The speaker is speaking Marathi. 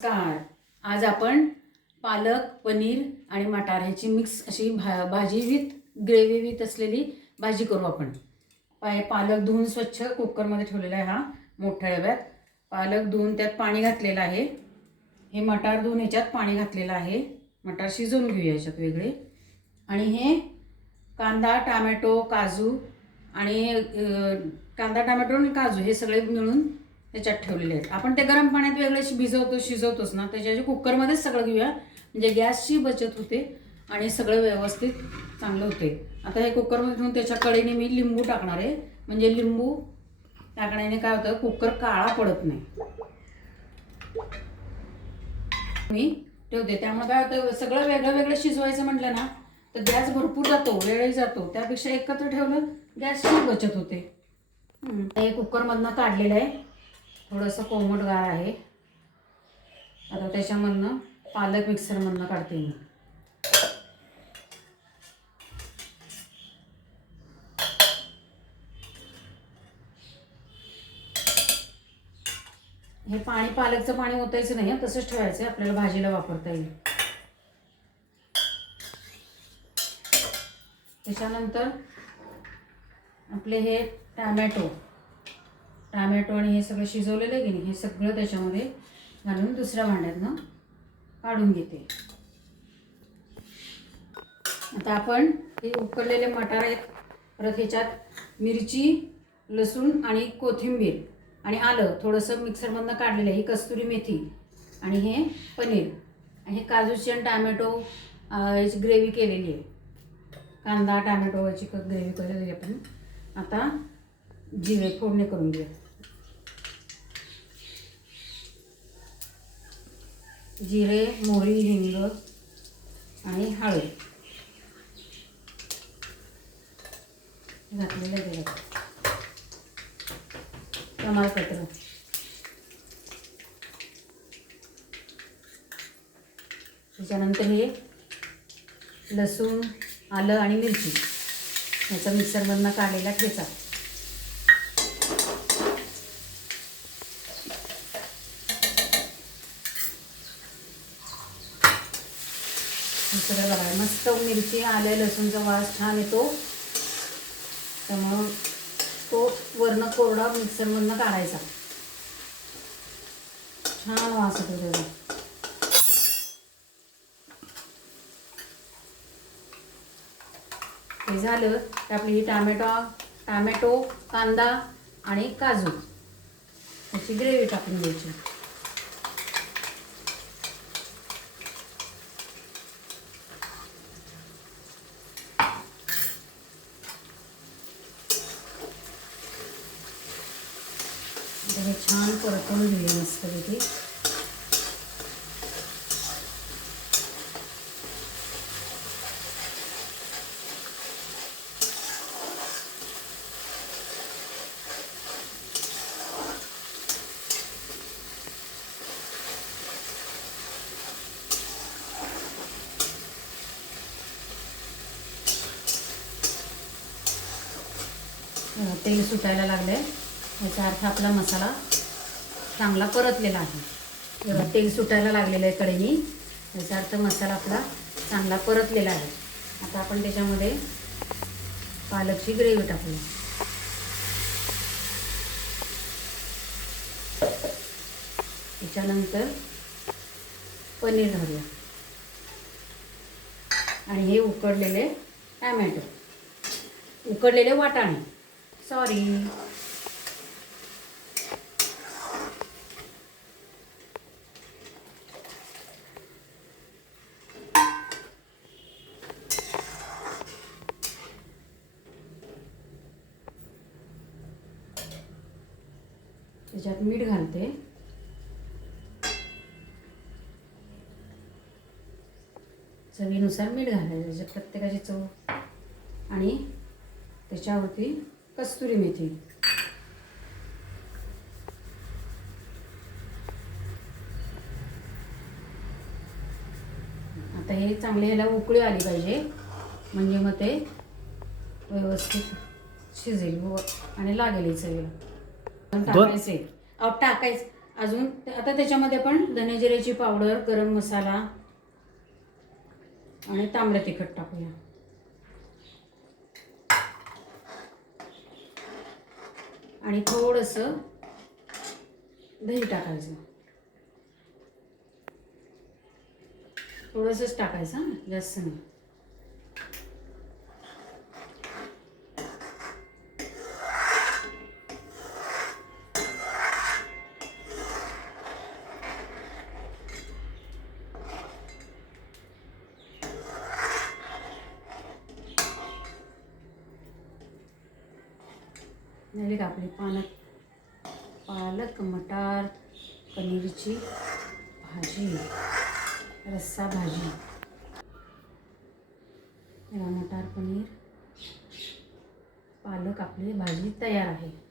नमस्कार आज आपण पालक पनीर आणि मटार ह्याची मिक्स अशी भा भाजी विथ ग्रेव्ही विथ असलेली भाजी करू आपण. पाय पालक धुवून स्वच्छ कुकरमध्ये ठेवलेला आहे हा मोठ्या डब्यात. पालक धुवून त्यात पाणी घातलेलं आहे. हे मटार धुवून ह्याच्यात पाणी घातलेलं आहे. मटार शिजवून घेऊया ह्याच्यात वेगळे. आणि हे कांदा टामॅटो काजू आणि कांदा टामॅटो आणि काजू हे सगळे मिळून त्याच्यात ठेवलेले आहेत. आपण ते गरम पाण्यात वेगळे भिजवतो शिजवतोच ना. त्याच्या कुकरमध्येच सगळं घेऊया. म्हणजे गॅसची बचत होते आणि सगळं व्यवस्थित चांगलं होते. आता हे कुकरमध्ये ठेवून त्याच्या कडेने मी लिंबू टाकणार आहे. म्हणजे लिंबू टाकण्याने काय होतं कुकर काळा पडत नाही. मी ठेवते. त्यामुळे काय होतं सगळं वेगळं वेगळं शिजवायचं म्हटलं ना तर गॅस भरपूर जातो वेळही जातो. त्यापेक्षा एकत्र ठेवलं गॅसची बचत होते. हे कुकरमधनं काढलेलं आहे. थोडंसं कोमट गार आहे. आता त्याच्यामधनं पालक मिक्सरमधनं काढते मी. हे पाणी पालकचं पाणी ओतायचं नाही तसंच ठेवायचं आहे. आपल्याला भाजीला वापरता येईल. त्याच्यानंतर आपले हे टॅमॅटो. टॅमॅटो आणि हे सगळं शिजवलेलं आहे की नाही हे सगळं त्याच्यामध्ये घालून दुसऱ्या भांड्यातनं काढून घेते. आता आपण हे उकडलेले मटार आहेत. परत ह्याच्यात मिरची लसूण आणि कोथिंबीर आणि आलं थोडंसं मिक्सरमधनं काढलेलं आहे. ही कस्तुरी मेथी आणि हे पनीर. आणि हे काजूची आणि टॅमॅटो याची ग्रेव्ही केलेली आहे. कांदा टॅमॅटो याची ग्रेव्ही केलेली आहे आपण. आता जिरे फोडणी करून घेऊ जिरे मोहरी हिंग आणि हळद. घातलेलं आहे प्रमाणपत्र. तमालपत्र त्याच्यानंतर हे लसूण आलं आणि मिरची. याचा मिक्सरमधनं काढलेला ठेचा हे सगळं बघा मस्त मिरची आल्या लसूणचा वास छान येतो. त्यामुळं तो वरनं कोरडा मिक्सरमधनं काढायचा. छान वास येतो त्याचा. हे झालं की आपली ही टॅमॅटो टॅमॅटो कांदा आणि काजू. अशी ग्रेव्ही टाकून द्यायची आता हे छान परतून घेऊया मस्तपैकी अं, तेल सुटायला लागलं आहे याचा अर्थ आपला मसाला चांगला परतलेला आहे. तेल सुटायला लागलेलं आहे कडेनी याचा अर्थ मसाला आपला चांगला परतलेला आहे. आता आपण त्याच्यामध्ये पालकची ग्रेव्ही टाकूया. त्याच्यानंतर पनीर घालूया. आणि हे उकडलेले टॅमॅटो. उकडलेले वाटाणे. सॉरी. त्याच्यात मीठ घालते. चवीनुसार मीठ घालायचं त्याच्यात प्रत्येकाची चव आणि त्याच्यावरती कस्तुरी मेथी. आता हे चांगले ह्याला उकळी आली पाहिजे म्हणजे मग ते व्यवस्थित शिजेल व- आणि लागेल चवीला. टाकायचे. टाकायचं. अजून आता त्याच्यामध्ये पण धनेजिऱ्याची पावडर गरम मसाला आणि तांबडं तिखट टाकूया. आणि थोडंसं दही टाकायचं. थोडंसंच टाकायचं जास्त नाही. झाली का आपली पालक. पालक मटार पनीरची भाजी रस्सा भाजी. मटार पनीर. पालक आपली भाजी तयार आहे.